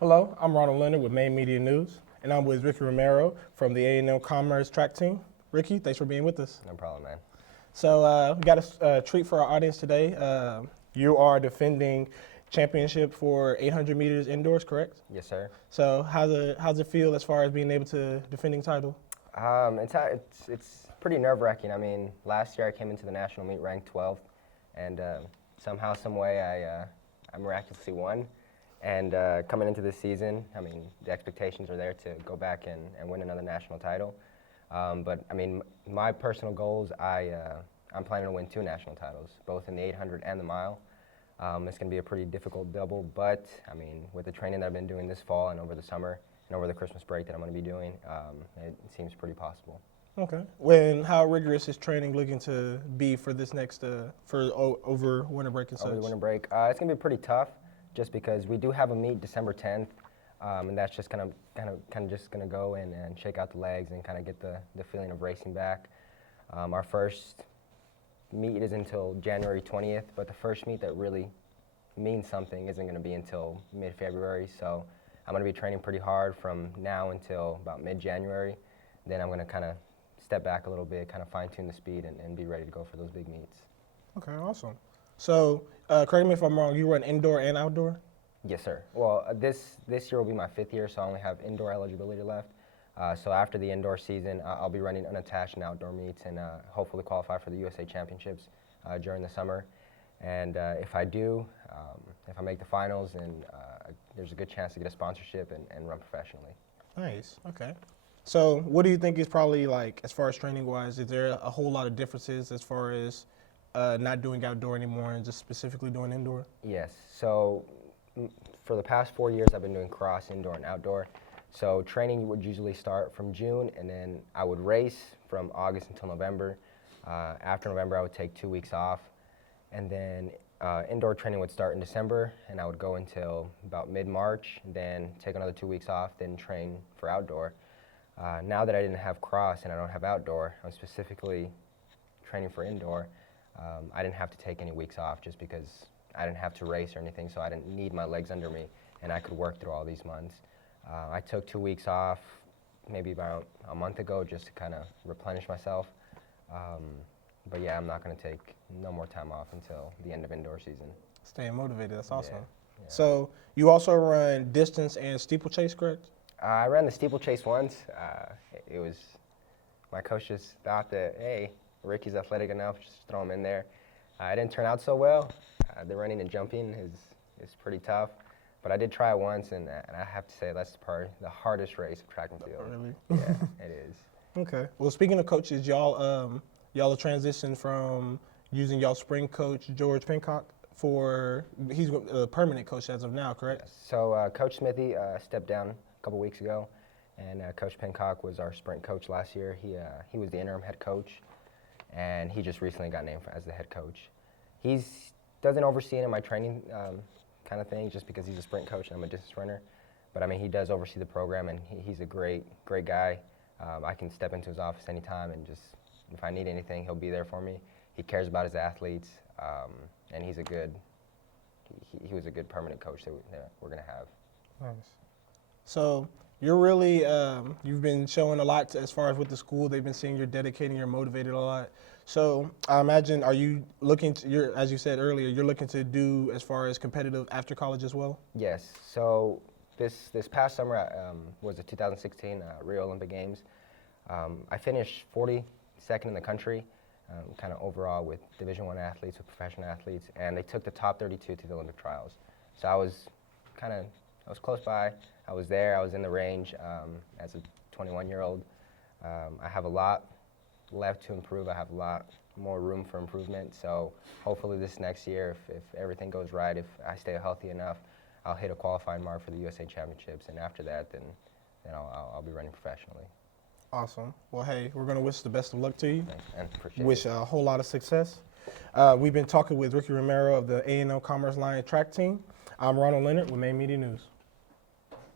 Hello, I'm Ronald Leonard with Main Media News, and I'm with Ricky Ramiro from the A&M Commerce track team. Ricky, thanks for being with us. No problem, man. So we got a treat for our audience today. You are defending championship for 800 meters indoors, correct? Yes, sir. So how's it feel as far as being able to defending title? It's pretty nerve-wracking. I mean, last year I came into the national meet ranked 12th, and somehow, some way, I miraculously won. And coming into this season, I mean, the expectations are there to go back and win another national title. But I mean, my personal goals, I'm planning to win 2 national titles, both in the 800 and the mile. It's going to be a pretty difficult double, but I mean, with the training that I've been doing this fall and over the summer and over the Christmas break that I'm going to be doing, it seems pretty possible. Okay. How rigorous is training looking to be for this next over winter break and such? Over the winter break, it's going to be pretty tough, just because we do have a meet December 10th, and that's just kind of just going to go in and shake out the legs and kind of get the feeling of racing back. Our first meet is until January 20th, but the first meet that really means something isn't going to be until mid-February, so I'm going to be training pretty hard from now until about mid-January. Then I'm going to kind of step back a little bit, kind of fine-tune the speed and be ready to go for those big meets. Okay, awesome. So, correct me if I'm wrong, you run indoor and outdoor? Yes, sir. Well, this year will be my 5th year, so I only have indoor eligibility left. So after the indoor season, I'll be running unattached and outdoor meets and hopefully qualify for the USA Championships during the summer. And if I do, if I make the finals, then there's a good chance to get a sponsorship and run professionally. Nice, okay. So what do you think is probably, like, as far as training-wise, is there a whole lot of differences as far as not doing outdoor anymore and just specifically doing indoor? Yes. So for the past 4 years, I've been doing cross, indoor, and outdoor. So training would usually start from June, and then I would race from August until November. After November, I would take 2 weeks off, and then indoor training would start in December, and I would go until about mid-March, then take another 2 weeks off, then train for outdoor. Now that I didn't have cross and I don't have outdoor, I'm specifically training for indoor. I didn't have to take any weeks off just because I didn't have to race or anything, so I didn't need my legs under me, and I could work through all these months. I took 2 weeks off maybe about a month ago just to kind of replenish myself. But yeah, I'm not going to take no more time off until the end of indoor season. Staying motivated, that's awesome. Yeah. So you also run distance and steeplechase, correct? I ran the steeplechase once. It was, my coach just thought that, hey, Ricky's athletic enough, just throw him in there. It didn't turn out so well. The running and jumping is pretty tough. But I did try it once, and I have to say that's the hardest race of track and field. Really? Yeah, it is. Okay. Well, speaking of coaches, y'all have transitioned from using y'all spring coach, George Pincock, he's a permanent coach as of now, correct? Yes. So Coach Smithy stepped down a couple weeks ago, and Coach Pincock was our sprint coach last year. He was the interim head coach, and he just recently got named as the head coach. He doesn't oversee any of my training kind of thing, just because he's a sprint coach and I'm a distance runner. But I mean, he does oversee the program, and he's a great guy. I can step into his office anytime, and just if I need anything, he'll be there for me. He cares about his athletes, and he was a good permanent coach that we're going to have. Nice. So you're really, you've been showing a lot as far as with the school. They've been seeing you're dedicating, you're motivated a lot. So I imagine, are you looking to, as you said earlier, you're looking to do as far as competitive after college as well? Yes. So this past summer was the 2016 Rio Olympic Games. I finished 42nd in the country, kind of overall with Division I athletes, with professional athletes, and they took the top 32 to the Olympic trials. So I was close by. I was there. I was in the range as a 21-year-old. I have a lot left to improve. I have a lot more room for improvement. So hopefully this next year, if everything goes right, if I stay healthy enough, I'll hit a qualifying mark for the USA Championships. And after that, then I'll be running professionally. Awesome. Well, hey, we're going to wish the best of luck to you. Thanks, and appreciate wish it. a whole lot of success. We've been talking with Ricky Ramiro of the A&M Commerce Line track team. I'm Ronald Leonard with Main Media News.